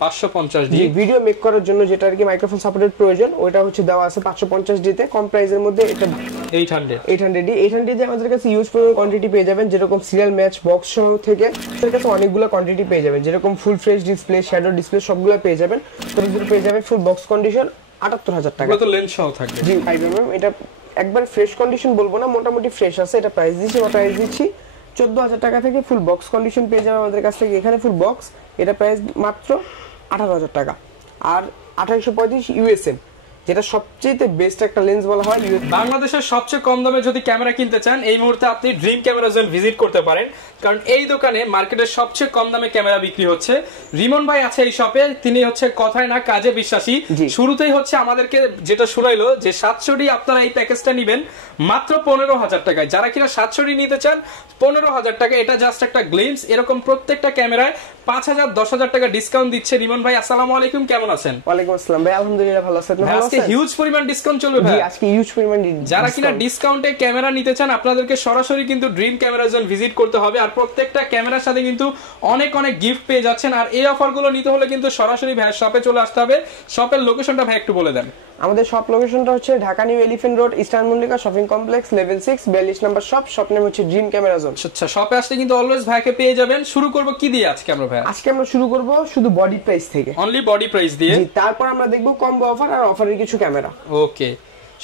550D video make করার জন্য যেটা আর কি মাইক্রোফোন সাপোর্টেড প্রয়োজন, ওটা হচ্ছে দেওয়া আছে 550D তে। কম প্রাইসের মধ্যে এটা 800D আমাদের কাছে ইউজ পরিমাণ কোয়ান্টিটি পেয়ে যাবেন, যেরকম সিরিয়াল ম্যাচ বক্স সহ থেকে আমাদের কাছে অনেকগুলো কোয়ান্টিটি পেয়ে যাবেন, যেরকম full fresh display, shadow display সবগুলো পেয়ে যাবেন। তো এগুলো পেয়ে যাবেন ফুল বক্স কন্ডিশন 78000 টাকা। তো লেন্স সহ থাকবে। জি 5mm, এটা একবার ফ্রেশ কন্ডিশন বলবো না, মোটামুটি ফ্রেশ আছে। এটা প্রাইস দিচ্ছি 14000 টাকা থেকে ফুল বক্স কন্ডিশন পেয়ে যাবেন আমাদের কাছ থেকে। এখানে ফুল বক্স এটা প্রাইস মাত্র 18000 টাকা। আর 2835 ইউএসএম, যেটা সবচেয়ে বেস্ট একটা লেন্স বলা হয়। বাংলাদেশের সবচেয়ে কম দামে যদি ক্যামেরা কিনতে চান এই মুহূর্তে আপনি ড্রিম ক্যামেরা জোন ভিজিট করতে পারেন, কারণ এই দোকানে মার্কেটের সবচেয়ে কম দামে ক্যামেরা বিক্রি হচ্ছে। রিমন ভাই আছে এই শপে, তিনি হচ্ছে কথায় না কাজে বিশ্বাসী। শুরুতেই হচ্ছে আমাদেরকে যেটা শুনাইলো যে 700D আপনারা এই প্যাকেজটা নেবেন মাত্র 15000 টাকায়। যারা কিনা 700D নিতে চান 15000 টাকা, এটা জাস্ট একটা গ্লিমস। এরকম প্রত্যেকটা ক্যামেরায় 5000 10000 টাকা ডিসকাউন্ট দিচ্ছে রিমন ভাই। আসসালামু আলাইকুম, কেমন আছেন? ওয়ালাইকুম আসসালাম ভাই, আলহামদুলিল্লাহ ভালো আছেন? আজকে হিউজ পরিমাণ ডিসকাউন্ট চলবে ভাই। আজকে হিউজ পরিমাণ। যারা কিনা ডিসকাউন্টে ক্যামেরা নিতে চান আপনাদেরকে সরাসরি কিন্তু ড্রিম ক্যামেরা জোন ভিজিট করতে হবে। আর প্রত্যেকটা ক্যামেরার সাথে কিন্তু অনেক অনেক গিফট পেয়ে যাচ্ছেন। আর এই অফারগুলো নিতে হলে কিন্তু সরাসরি ভাই শপে চলে আসতে হবে। শপের লোকেশনটা ভাই একটু বলে দেন। আমাদের শপ লোকেশনটা হচ্ছে Dhaka new elephant road, eastern Mallika shopping complex, level 6, 42 নম্বর শপ। শপ নেম হচ্ছে ড্রিম ক্যামেরা জোন। আচ্ছা, শপে আসলে কিন্তু অলওয়েজ ভাইকে পেয়ে যাবেন। শুরু করব কি দিয়ে আজকে আমরা ভাই? আজকে আমরা শুরু করব শুধু বডি প্রাইস থেকে, অনলি বডি প্রাইস দিয়ে। জি, তারপর আমরা দেখব কম্বো অফার আর অফারের কিছু ক্যামেরা। ওকে,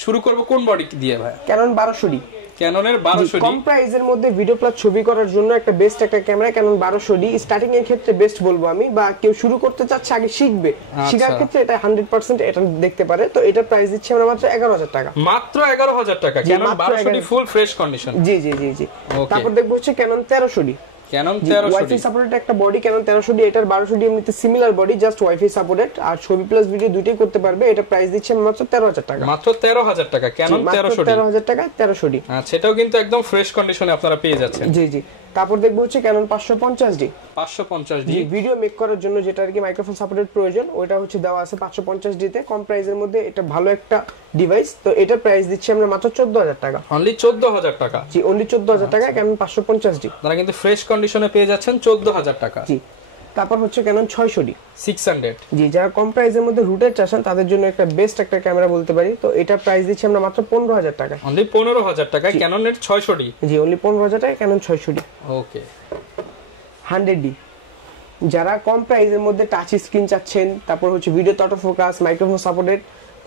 শুরু করব কোন বডি দিয়ে ভাই? Canon 1200D। ক্যাননের 1200D কম প্রাইসের মধ্যে ভিডিও প্লাস ছবি করার জন্য একটা বেস্ট একটা ক্যামেরা ক্যানন 1200D। স্টার্টিং এর ক্ষেত্রে বেস্ট বলবো আমি, বা কেউ শুরু করতে চাচ্ছে আগে শিখবে, শেখার ক্ষেত্রে এটা 100% এটা দেখতে পারে। তো এটা প্রাইস দিচ্ছি আমরা মাত্র 11000 টাকা। মাত্র 11000 টাকা Canon 1200D full fresh condition. জি জি জি জি। তারপর দেখবো হচ্ছে Canon 1300D। Canon 1300D wifi supported একটা বডি ক্যানন 1300D। এটার 1200D এমনিতে similar body, just wifi supported. আর ছবি প্লাস ভিডিও দুটোই করতে পারবে। এটা প্রাইস দিচ্ছি মাত্র 13000 টাকা। মাত্র 13000 টাকা ক্যানন 1300D। 13000 টাকা 1300D। আচ্ছা, এটাও কিন্তু একদম ফ্রেশ কন্ডিশনে আপনারা পেয়ে যাচ্ছেন। জি জি। তারপর দেখবো হচ্ছে Canon 550D। 550D video make করার জন্য যেটা আর কি মাইক্রোফোন সাপোর্টেড প্রয়োজন, ওটা হচ্ছে দেওয়া আছে 550D তে। কম প্রাইসের মধ্যে এটা ভালো একটা ডিভাইস। তো এটার প্রাইস দিচ্ছি আমরা মাত্র 14000 টাকা। অনলি 14000 টাকা। জি, অনলি 14000 টাকা ক্যানন 550D। আপনারা কিন্তু ফ্রেশ কন্ডিশনে পেয়ে যাচ্ছেন 14000 টাকা। জি। তারপর হচ্ছে ক্যানন 600D 600। জি, যারা কম প্রাইসের মধ্যে রুটের চাচ্ছেন তাদের জন্য একটা বেস্ট একটা ক্যামেরা বলতে পারি। তো এটা প্রাইস দিচ্ছি আমরা মাত্র 15000 টাকা। অনলি 15000 টাকা ক্যাননের 600D। জি, অনলি 15000 টাকা ক্যানন 600D। ওকে। 100D, যারা কম প্রাইসের মধ্যে টাচ স্ক্রিন চাচ্ছেন, তারপর হচ্ছে video auto focus, microphone supported,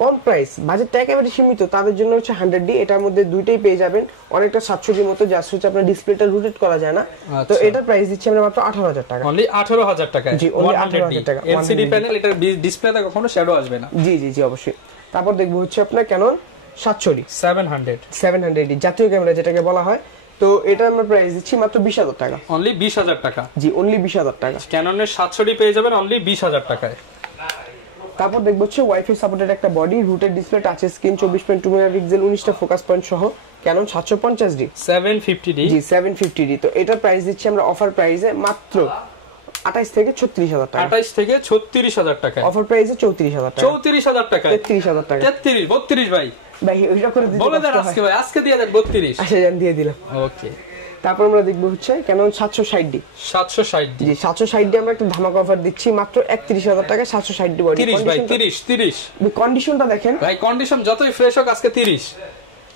কম প্রাইস, বাজেটটা একেবারে সীমিত, তাদের জন্য হচ্ছে 100D। এটার মধ্যে দুইটাই পেয়ে যাবেন, অনেকটা 700D মতো, জাস্ট হচ্ছে আপনার ডিসপ্লেটা রোটেট করা যায় না। তো এটা প্রাইস দিচ্ছি আমরা মাত্র 18000 টাকা। অনলি 18000 টাকা। জি, অনলি 18000 টাকা। এলসিডি প্যানেল, এটার ডিসপ্লেতে কখনো শ্যাডো আসবে না। জি জি জি, অবশ্যই। তারপর দেখবো হচ্ছে আপনার ক্যানন 700D 700D জাতীয় ক্যামেরা যেটাকে বলা হয়। তো এটা আমরা প্রাইস দিচ্ছি মাত্র 20000 টাকা। অনলি 20000 টাকা। জি, অনলি 20000 টাকা। ক্যাননের 700D পেয়ে যাবেন অনলি 20000 টাকায়। তারপর দেখবো হচ্ছে ওয়াইফাই সাপোর্টেড একটা body, rotated display, touch screen, 24.2 megapixel, 19টা ফোকাস পয়েন্ট সহ ক্যানন 750D 750D। জি, 750D। তো এটা প্রাইস দিচ্ছি আমরা অফার প্রাইসে মাত্র 28 থেকে 36000 টাকা। 28 থেকে 36000 টাকা। অফার প্রাইসে 34000 টাকা। 34000 টাকা। 33000 টাকা। 33 32 ভাই। ভাই ওইটা করে দিতে বলে দেন আজকে ভাই, আজকে দিয়ে দেন 32। আচ্ছা, জান দিয়ে দিলাম। ওকে। তারপর আমরা দেখবো হচ্ছে ক্যানন 760D 760D। জি, 760D আমরা একটা ধামাকা অফার দিচ্ছি মাত্র 31000 টাকা। 760D বডি 30 ভাই, 30 কন্ডিশনটা দেখেন ভাই, কন্ডিশন যতই ফ্রেশ হোক আজকে 30।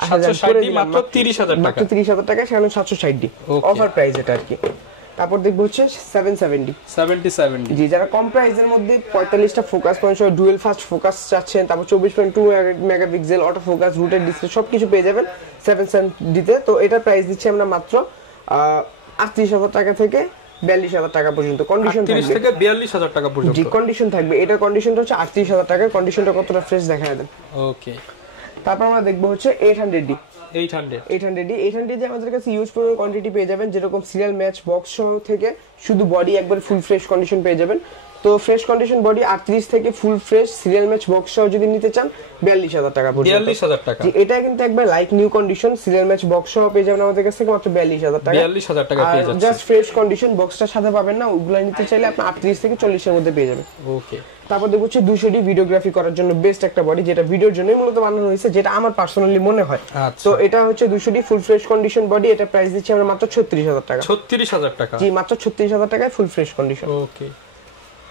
760D মাত্র 30000 টাকা। মাত্র 30000 টাকা ক্যানন 760D অফার প্রাইস এটা আর কি। তারপর দেখবো হচ্ছে 770D। জি, যারা কম প্রাইসের মধ্যে 45টা ফোকাস পয়েন্ট সহ ডুয়েল ফাস্ট ফোকাস চাচ্ছেন, তারপর 24.2 megapixel, auto focus, rooted display সবকিছু পেয়ে যাবেন 770D তে। তো এটার প্রাইস দিচ্ছি আমরা মাত্র 38000 টাকা থেকে 42000 টাকা পর্যন্ত। কন্ডিশন থাকবে 30 থেকে 42000 টাকা পর্যন্ত। জি, কন্ডিশন থাকবে। এটা কন্ডিশনটা হচ্ছে 38000 টাকা। কন্ডিশনটা কতটা ফ্রেশ দেখায় দেন। ওকে। তারপর আমরা দেখবো হচ্ছে 800D 800D আমাদের কাছে ইউজ পরিমাণ কোয়ান্টিটি পেয়ে যাবেন, যেরকম সিরিয়াল ম্যাচ বক্স সহ থেকে শুধু বডি একবার ফুল ফ্রেশ কন্ডিশন পেয়ে যাবেন। তো ফ্রেশ কন্ডিশন বডি 38 থেকে full fresh serial match box সহ যদি নিতে চান 42000 টাকা পড়বে। 42000 টাকা। জি, এটা কিন্তু একবার like new condition, serial match box সহ পেয়ে যাবেন আমাদের কাছে মাত্র 42000 টাকা। 42000 টাকা পেয়ে যাচ্ছেন। জাস্ট ফ্রেশ কন্ডিশন, বক্সটা সাথে পাবেন না, ওগুলা নিতে চাইলে আপনি 38 থেকে 40 এর মধ্যে পেয়ে যাবেন। ওকে। তারপর দেখবো হচ্ছে 200D ভিডিওগ্রাফি করার জন্য বেস্ট একটা বডি, যেটা ভিডিওর জন্যই মূলত বানানো হয়েছে, যেটা আমার পার্সোনালি মনে হয়। তো এটা হচ্ছে 200D ফুল ফ্রেশ কন্ডিশন বডি। এটা প্রাইস দিচ্ছি আমরা মাত্র 36000 টাকা। 36000 টাকা। জি, মাত্র 36000 টাকায় ফুল ফ্রেশ কন্ডিশন। ওকে।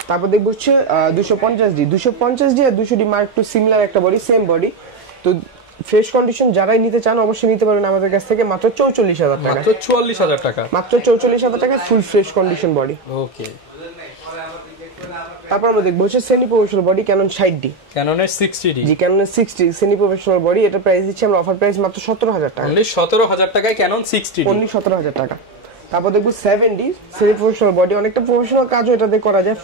তারপর দেখবো হচ্ছে 250D 250D আর 200D মার্ক টু সিমিলার একটা বডি, সেম বডি। তো ফ্রেশ কন্ডিশন যারাই নিতে চান অবশ্যই নিতে পারবেন আমাদের কাছ থেকে মাত্র 44,000 টাকা। মাত্র 44,000 টাকা, মাত্র 44,000 টাকা full fresh condition body. Okay. তারপর আমরা দেখবো হচ্ছে semi professional body Canon 60D, ক্যাননের 60D। জি ক্যাননের 60 সেমি প্রফেশনাল বডি, এটা প্রাইস দিচ্ছি আমরা অফার প্রাইস মাত্র 17,000 টাকা। অনলি 17,000 টাকায় ক্যানন 60D, অনলি 17,000 টাকা। তারপর দেখবো 7D সেমি প্রফেশনাল বডি, অনেকটা প্রফেশনাল কাজও এটাতে করা যায়,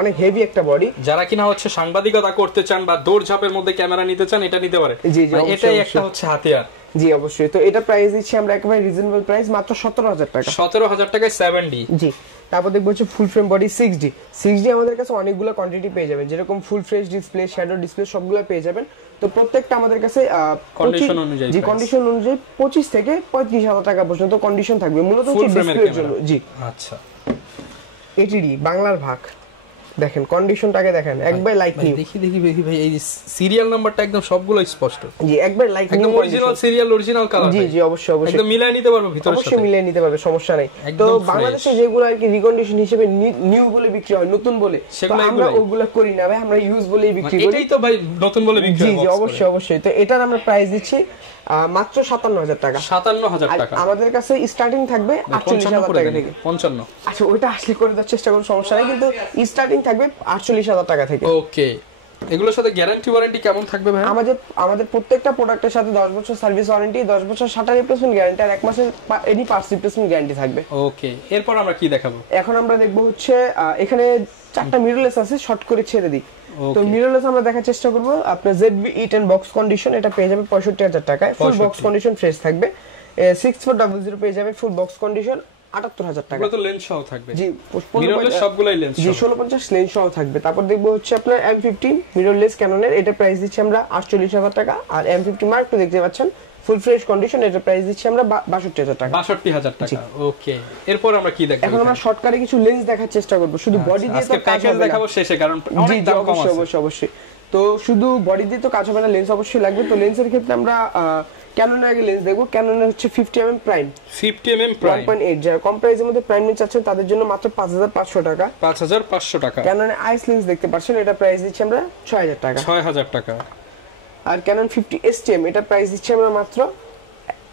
অনেক হেভি একটা বডি। যারা কিনা হচ্ছে সাংবাদিকতা করতে চান বা দৌড়ঝাঁপের মধ্যে ক্যামেরা নিতে চান এটা নিতে পারে। জি জি, এটাই একটা হচ্ছে হাতিয়ার। জি অবশ্যই। তো এটা প্রাইস দিচ্ছি আমরা একেবারে রিজনেবল প্রাইস মাত্র 17,000 টাকা। 17,000 টাকায় 7D। জি। তারপর দেখবো হচ্ছে ফুল ফ্রেম বডি 6D। 6D আমাদের কাছে অনেকগুলো কোয়ান্টিটি পেয়ে যাবেন, যেরকম full fresh display, shadow display সবগুলো পেয়ে যাবেন। তো প্রত্যেকটা আমাদের কাছে কন্ডিশন অনুযায়ী, জি কন্ডিশন অনুযায়ী 25 থেকে 35,000 টাকা পর্যন্ত কন্ডিশন থাকবে, মূলত হচ্ছে ডিসপ্লের জন্য। জি আচ্ছা। ATD বাংলার ভাগ দেখেন, কন্ডিশনটাকে দেখেন, একবার লাইক নিউ। দেখি ভাই, এই সিরিয়াল নাম্বারটা একদম সবগুলো স্পষ্ট। জি একবার লাইক নিউ, একদম অরিজিনাল সিরিয়াল, অরিজিনাল কালার। জি জি অবশ্যই অবশ্যই একদম মিলাই নিতে পারবে ভিতরের সাথে, অবশ্যই মিলাই নিতে পারবে, সমস্যা নাই। তো বাংলাদেশে যেগুলো আর কি রিকন্ডিশন হিসেবে নিউ বলে বিক্রি হয়, নতুন বলে, আমরা ওগুলো করি না ভাই, আমরা ইউজ বলেই বিক্রি করি। এটাই তো ভাই নতুন বলে বিক্রি হয়। জি জি অবশ্যই অবশ্যই। তো এটার আমরা প্রাইস দিচ্ছি মাত্র 57,000 টাকা। 57,000 টাকা। আমাদের কাছে স্টার্টিং থাকবে 48,000 টাকা থেকে। 55। আচ্ছা ওইটা আসলে করে দেওয়ার চেষ্টা করুন, সমস্যা নাই, কিন্তু স্টার্টিং থাকবে 48,000 টাকা থেকে। ওকে। এগুলোর সাথে গ্যারান্টি ওয়ারেন্টি কেমন থাকবে ভাই? আমাদের প্রত্যেকটা প্রোডাক্টের সাথে 10 বছর সার্ভিস ওয়ারেন্টি, 10 বছর শাটার রিপ্লেসমেন্ট গ্যারান্টি, আর 1 মাসের এডি পার্টস রিপ্লেসমেন্ট গ্যারান্টি থাকবে। ওকে। এরপর আমরা কি দেখাবো? এখন আমরা দেখব হচ্ছে এখানে 4টা মিররলেস আছে, শর্ট করে ছেড়ে দিই। তো মিররলেস আমরা দেখার চেষ্টা করব। আপনার ZV E10 বক্স কন্ডিশন, এটা পেয়ে যাবে 65,000 টাকায়, ফুল বক্স কন্ডিশন ফ্রেশ থাকবে। 6400 পেয়ে যাবে ফুল বক্স কন্ডিশন 78,000 টাকা। এগুলো তো লেন্স সহ থাকবে। জি মিররলেস সবগুলাই লেন্স সহ। জি 1650 লেন্স সহ থাকবে। তারপর দেখব হচ্ছে আপনার M50 মিররলেস ক্যাননের, এটা প্রাইস দিচ্ছি আমরা 48,000 টাকা। আর M50 মার্ক টু দেখতে পাচ্ছেন ফুল ফ্রেশ কন্ডিশন, এটা প্রাইস দিচ্ছি আমরা 62,000 টাকা। 62,000 টাকা। ওকে। এরপর আমরা কি দেখব? এখন আমরা শর্টকাটে কিছু লেন্স দেখার চেষ্টা করব, শুধু বডি দিয়ে তো কাজ হবে না। দেখাবো শেষে, কারণ অনেক দাম কম আছে। অবশ্যই অবশ্যই। তো শুধু বডি দিয়ে তো কাজ হবে না, লেন্স অবশ্যই লাগবে। তো লেন্সের ক্ষেত্রে আমরা ক্যাননের আগে লেন্স দেখব। ক্যাননের হচ্ছে 50mm প্রাইম, 50mm প্রাইম 1.8, যারা কম প্রাইসের মধ্যে প্রাইম লেন্স চাচ্ছেন তাদের জন্য মাত্র 5,500 টাকা। 5,500 টাকা। ক্যাননের আইস লেন্স দেখতে পাচ্ছেন, এটা প্রাইস দিচ্ছি আমরা 6,000 টাকা। 6,000 টাকা। আর ক্যানন 50 STM, এটা প্রাইস দিচ্ছি আমরা মাত্র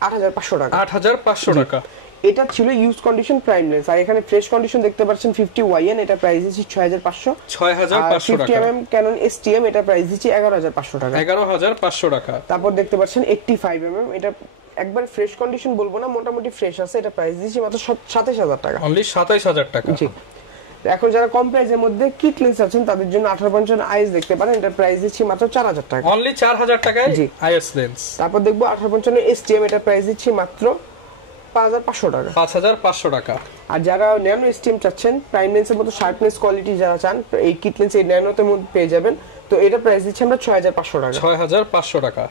8,500 টাকা। 8,500 টাকা। এটা ছিল ইউজ কন্ডিশন প্রাইম লেন্স। আর এখানে ফ্রেশ কন্ডিশন দেখতে পাচ্ছেন 50YN, এটা প্রাইস দিচ্ছি 6,500। 6,500 টাকা। 50mm ক্যানন STM, এটা প্রাইস দিচ্ছি 11,500 টাকা। 11,500 টাকা। তারপর দেখতে পাচ্ছেন 85mm, এটা একবার ফ্রেশ কন্ডিশন বলবো না, মোটামুটি ফ্রেশ আছে, এটা প্রাইস দিচ্ছি মাত্র 27,000 টাকা। অনলি 27,000 টাকা। জি। এখন যারা কম প্রাইসের মধ্যে কিট লেন্স আছেন তাদের জন্য 1855 আইএস দেখতে পারেন, এটা প্রাইস দিচ্ছি মাত্র 4,000 টাকা। অনলি 4,000 টাকায় আইএস লেন্স। তারপর দেখবো 1855 STM, এটা প্রাইস দিচ্ছি মাত্র 5,500 টাকা। 5,500 টাকা। আর যারা ন্যানো STM চাচ্ছেন, প্রাইম লেন্সের মতো শার্পনেস কোয়ালিটি যারা চান, এই কিট লেন্স এই ন্যানোতে মধ্যে পেয়ে যাবেন। তো এটা প্রাইস দিচ্ছি আমরা 6,500 টাকা। 6,500 টাকা।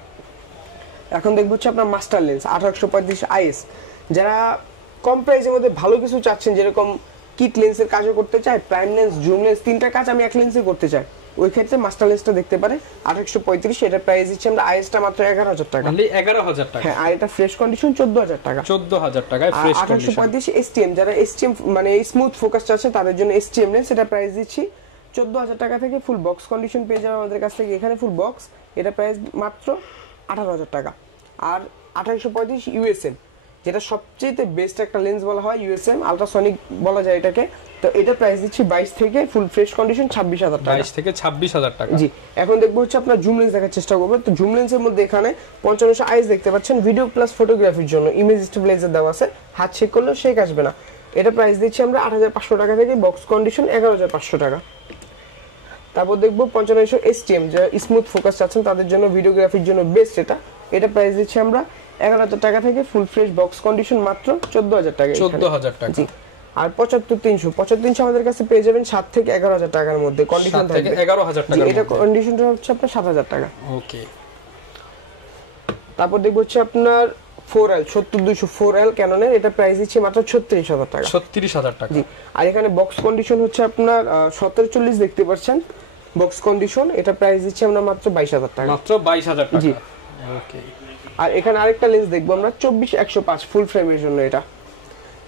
এখন দেখবো হচ্ছে আপনার মাস্টার লেন্স 1835 আইএস, যারা কম প্রাইসের মধ্যে ভালো কিছু চাচ্ছেন, যেরকম কিট লেন্সের কাজও করতে চায়, প্রাইম লেন্স, জুম লেন্স, তিনটা কাজ আমি এক লেন্সে করতে চাই, ওই ক্ষেত্রে মাস্টার লেন্সটা দেখতে পারে 1835, এটা প্রাইস দিচ্ছি আমরা আইএসটা মাত্র 11,000 টাকা। অনলি 11,000 টাকা। হ্যাঁ, আর এটা ফ্রেশ কন্ডিশন 14,000 টাকা। 14,000 টাকায় ফ্রেশ কন্ডিশন। 1835 STM, যারা STM মানে স্মুথ ফোকাস চাচ্ছে তাদের জন্য STM লেন্স, এটা প্রাইস দিচ্ছি 14,000 টাকা থেকে। ফুল বক্স কন্ডিশন পেয়ে যাবে আমাদের কাছ থেকে, এখানে ফুল বক্স, এটা প্রাইস মাত্র 18,000 টাকা। আর 2835 USM, যেটা সবচেয়ে বেস্ট একটা লেন্স বলা হয়, USM আলট্রাসনিক বলা যায় এটাকে, তো এটা প্রাইস দিচ্ছি 22 থেকে, ফুল ফ্রেশ কন্ডিশন 26,000 টাকা। 22 থেকে 26,000 টাকা। জি। এখন দেখবো হচ্ছে আপনার জুম লেন্স দেখার চেষ্টা করবো। তো জুম লেন্সের মধ্যে এখানে 55 আইস দেখতে পাচ্ছেন, ভিডিও প্লাস ফটোগ্রাফির জন্য ইমেজ স্টেবিলাইজার দেওয়া আছে, হাত চেক করলেও শেক আসবে না। এটা প্রাইস দিচ্ছি আমরা 8,500 টাকা থেকে, বক্স কন্ডিশন 11,500 টাকা। তারপর দেখবো 55 STM, যারা স্মুথ ফোকাস চাচ্ছেন তাদের জন্য, ভিডিওগ্রাফির জন্য বেস্ট এটা, এটা প্রাইস দিচ্ছি আমরা 11,000 টাকা থেকে, ফুল ফ্রেশ বক্স কন্ডিশন মাত্র 14,000 টাকা। 14,000 টাকা। জি। আর 75-300 আমাদের কাছে পেয়ে যাবেন 7 থেকে 11,000 টাকার মধ্যে কন্ডিশন থাকবে। 11,000 টাকা। এটা কন্ডিশনটা হচ্ছে আপনার 7,000 টাকা। ওকে। তারপর দেখবো হচ্ছে আপনার 4L 70-200 4L ক্যাননের, এটা প্রাইস দিচ্ছি মাত্র 36,000 টাকা। 36,000 টাকা। জি। আর এখানে বক্স কন্ডিশন হচ্ছে আপনার 1740 দেখতে পাচ্ছেন, বক্স কন্ডিশন, এটা প্রাইস দিচ্ছি আমরা মাত্র 22,000 টাকা। মাত্র 22,000 টাকা। জি। ওকে। আর এখানে আরেকটা লেন্স দেখবো আমরা 24-105 ফুল ফ্রেমের জন্য,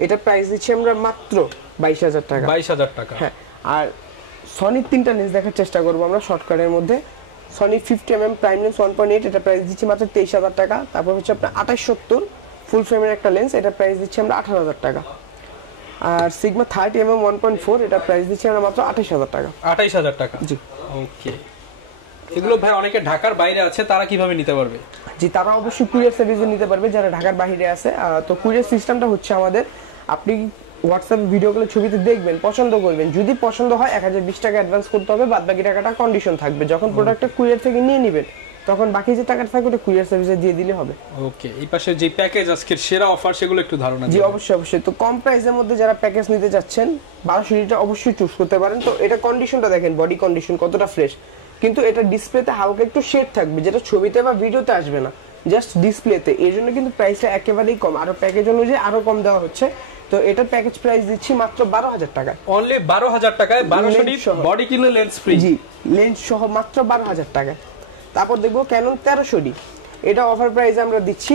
এটা প্রাইস দিচ্ছি আমরা মাত্র 22,000 টাকা। 22,000 টাকা। হ্যাঁ। আর সনির তিনটা লেন্স দেখার চেষ্টা করবো আমরা শর্টকাটের মধ্যে। সনি 50mm প্রাইম লেন্স 1.8, এটা প্রাইস দিচ্ছি মাত্র 23,000 টাকা। তারপর হচ্ছে আপনার 2870 ফুল ফ্রেমের একটা লেন্স, এটা প্রাইস দিচ্ছি আমরা 18,000 টাকা। আর সিগমা 30mm 1.4, এটা প্রাইস দিচ্ছি আমরা মাত্র 28,000 টাকা। 28,000 টাকা, জি ওকে। এগুলো ভাই অনেকে ঢাকার বাইরে আছে, তারা কিভাবে নিতে পারবে? জি, তারা অবশ্যই কুরিয়ার সার্ভিসে নিতে পারবে যারা ঢাকার বাইরে আছে। তো কুরিয়ার সিস্টেমটা হচ্ছে আমাদের, আপনি হোয়াটসঅ্যাপ ভিডিওগুলো ছবিতে দেখবেন, পছন্দ করবেন, যদি পছন্দ হয় 1020 টাকা অ্যাডভান্স করতে হবে, বাদ বাকি টাকাটা কন্ডিশন থাকবে। যখন প্রোডাক্টটা কুরিয়ার থেকে নিয়ে নেবেন তখন বাকি যে টাকাটা থাকবে ওটা কুরিয়ার সার্ভিসে দিয়ে দিলে হবে। ওকে, এই পাশে যে প্যাকেজ আজকের সেরা অফার সেগুলো একটু ধারণা দিন। জি অবশ্যই অবশ্যই। তো কম প্রাইসের মধ্যে যারা প্যাকেজ নিতে যাচ্ছেন 1200 লিটার অবশ্যই চুজ করতে পারেন। তো এটা কন্ডিশনটা দেখেন, বডি কন্ডিশন কতটা ফ্রেশ, কিন্তু এটা ডিসপ্লেতে হালকা একটু শেড থাকবে যেটা ছবিতে বা ভিডিওতে আসবে না, জাস্ট ডিসপ্লেতে। এর জন্য কিন্তু প্রাইসটা একেবারেই কম, আরো প্যাকেজ অনুযায়ী আরো কম দেওয়া হচ্ছে। তো এটার প্যাকেজ প্রাইস দিচ্ছি মাত্র 12,000 টাকা, অনলি 12,000 টাকায় 1200 বডি কিনলে লেন্স ফ্রি। জি, লেন্স সহ মাত্র 12,000 টাকা। তারপর দেখবো ক্যানন 1300D, এটা অফার প্রাইস আমরা দিচ্ছি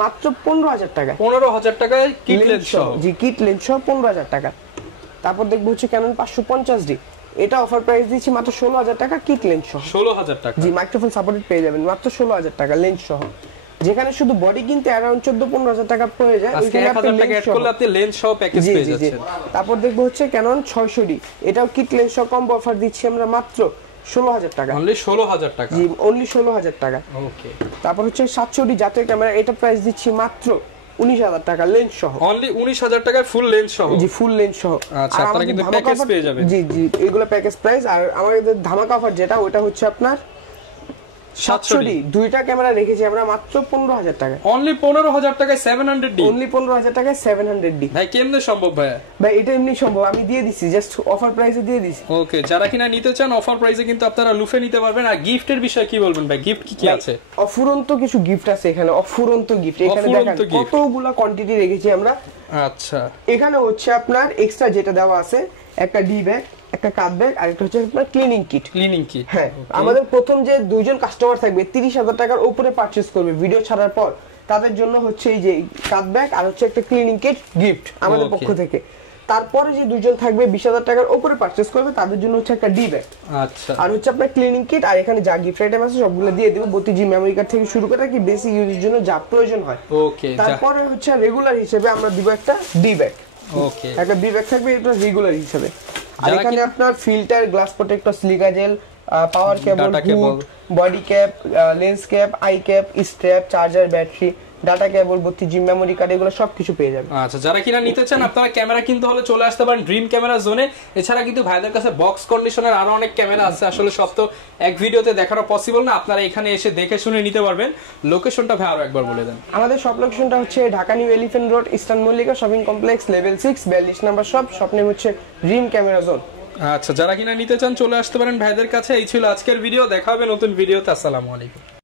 মাত্র 15,000 টাকা। 15,000 টাকায় কিট লেন্স সহ, জি কিট লেন্স সহ 15,000 টাকা। তারপর দেখবো হচ্ছে ক্যানন 550D, এটা অফার প্রাইস দিচ্ছি মাত্র 16,000 টাকা কিট লেন্স সহ। 16,000 টাকা, জি মাইক্রোফোন সাপোর্টেড পেয়ে যাবেন মাত্র 16,000 টাকা লেন্স সহ। যেখানে শুধু বডি কিনতে अराउंड 14-15,000 টাকা পড়ে যায়, আজকে 1000 টাকা অ্যাড করলে আপনি লেন্স সহ প্যাকেজ পেয়ে যাচ্ছেন। তারপর দেখবো হচ্ছে ক্যানন 600D, এটাও কিট লেন্স সহ কম্বো অফার দিচ্ছি আমরা মাত্র 16,000 টাকা, অনলি 16,000 টাকা। জি অনলি 16,000 টাকা। ওকে, তারপর হচ্ছে 700D জাতীয় ক্যামেরা, এটা প্রাইস দিচ্ছি মাত্র 19,000 টাকা লেন্স সহ, অনলি 19,000 টাকায় ফুল লেন্স সহ। জি ফুল লেন্স সহ। আচ্ছা, আপনারা কিন্তু প্যাকেজ পেয়ে যাবেন। জি জি, এগুলো প্যাকেজ প্রাইস। আর আমাদের ধামাকা অফার যেটা, ওটা হচ্ছে আপনার 700D, দুইটা ক্যামেরা রেখেছি আমরা মাত্র 15,000 টাকা, অনলি 15,000 টাকায় 700D, অনলি 15,000 টাকায় 700D। ভাই কেমনে সম্ভব ভাই? ভাই এটা এমনি সম্ভব, আমি দিয়ে দিছি, জাস্ট অফার প্রাইসে দিয়ে দিছি। ওকে, যারা কিনা নিতে চান অফার প্রাইসে কিন্তু আপনারা লুফে নিতে পারবেন। আর গিফটের বিষয় কি বলবেন ভাই? গিফট কি কি আছে? অফুরন্ত কিছু গিফট আছে এখানে, অফুরন্ত গিফট। এখানে দেখেন কতগুলা কোয়ান্টিটি রেখেছি আমরা। আচ্ছা, এখানে হচ্ছে আপনার এক্সট্রা যেটা দেওয়া আছে, একটা ডি ব্যাগ, একটা কাট ব্যাগ, আর একটা হচ্ছে আপনার ক্লিনিং কিট। ক্লিনিং কিট, হ্যাঁ। আমাদের প্রথম যে দুইজন কাস্টমার থাকবে 30,000 টাকার উপরে পারচেজ করবে ভিডিও ছাড়ার পর, তাদের জন্য হচ্ছে এই যে কাট ব্যাগ আর হচ্ছে একটা ক্লিনিং কিট গিফট আমাদের পক্ষ থেকে। তারপরে যে দুইজন থাকবে 20,000 টাকার উপরে পারচেজ করবে, তাদের জন্য হচ্ছে একটা ডি ব্যাগ, আচ্ছা, আর হচ্ছে আপনার ক্লিনিং কিট। আর এখানে যা গিফট আইটেম আছে সবগুলো দিয়ে দেব, 32G মেমরি কার্ড থেকে শুরু করে কি বেসিক ইউজের জন্য যা প্রয়োজন হয়। ওকে, তারপরে হচ্ছে রেগুলার হিসেবে আমরা দিব একটা ডি ব্যাগ। ওকে, একটা ডি ব্যাগ থাকবে, এটা রেগুলার হিসেবে। আর এখানে আপনার filter, glass protector, silica gel, power cable, body cap, lens cap, I cap, strap, charger, battery, data cable, 32G memory card, এগুলো সবকিছু পেয়ে যাবেন। আচ্ছা, যারা কিনা নিতে চান আপনারা ক্যামেরা কিনতে হলে চলে আসতে পারেন ড্রিম ক্যামেরা জোনে। এছাড়া কিন্তু ভাইদের কাছে বক্স কন্ডিশনের আরো অনেক ক্যামেরা আছে, আসলে সব তো এক ভিডিওতে দেখানো পসিবল না, আপনারা এখানে এসে দেখে শুনে নিতে পারবেন। লোকেশনটা ভাই আরো একবার বলে দেন। আমাদের শপ লোকেশনটা হচ্ছে Dhaka new elephant road, eastern Mallika shopping complex, level 6, 42 number shop. Shop name হচ্ছে ড্রিম ক্যামেরা জোন। আচ্ছা, যারা কিনা নিতে চান চলে আসতে পারেন ভাইদের কাছে। এই ছিল আজকের ভিডিও, দেখা হবে নতুন ভিডিওতে। আসসালামু আলাইকুম।